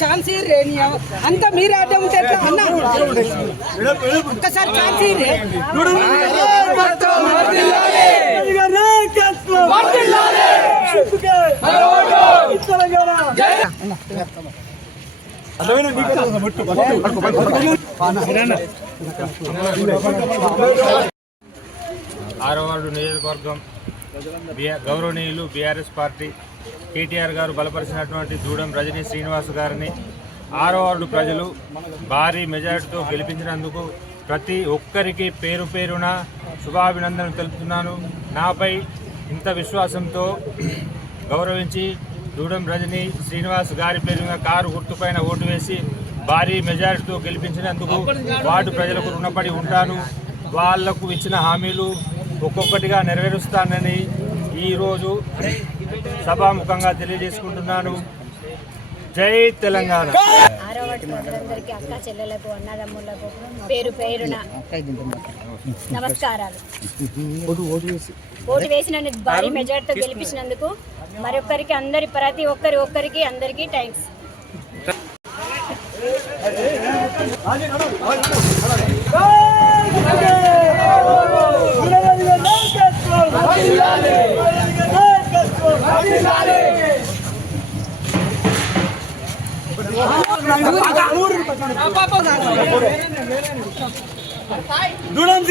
Chance అంతా మీరే అడ్డం ఉంటే అన్న ఒక్కసారి ఛాన్స్ ఆరో వార్డు నియోజకవర్గం గౌరవనీయులు బీఆర్ఎస్ పార్టీ కేటీఆర్ గారు బలపరిచినటువంటి దూడం రజనీ శ్రీనివాస్ గారిని ఆరో వార్డు ప్రజలు భారీ మెజారిటీతో గెలిపించినందుకు ప్రతి ఒక్కరికి పేరు పేరున శుభాభినందనలు తెలుపుతున్నాను. నాపై ఇంత విశ్వాసంతో గౌరవించి దూడం రజనీ శ్రీనివాస్ గారి పేరుగా కారు గుర్తుపైన ఓటు వేసి భారీ మెజారిటీతో గెలిపించినందుకు వార్డు ప్రజలకు రుణపడి ఉంటాను. వాళ్లకు ఇచ్చిన హామీలు ఒక్కొక్కటిగా నెరవేరుస్తానని ఈరోజు సభాముఖంగా తెలియజేసుకుంటున్నాను. జై తెలంగాణ. ఆరో వార్డు ప్రజలందరికీ, అక్క చెల్లెలకు, అన్నదమ్ములకు పేరు పేరున నమస్కారాలు. ఓటు వేసినందుకు, భారీ మెజార్టీతో గెలిపించినందుకు మరొకరికి ప్రతి ఒక్కరికి అందరికీ థ్యాంక్స్. దూడం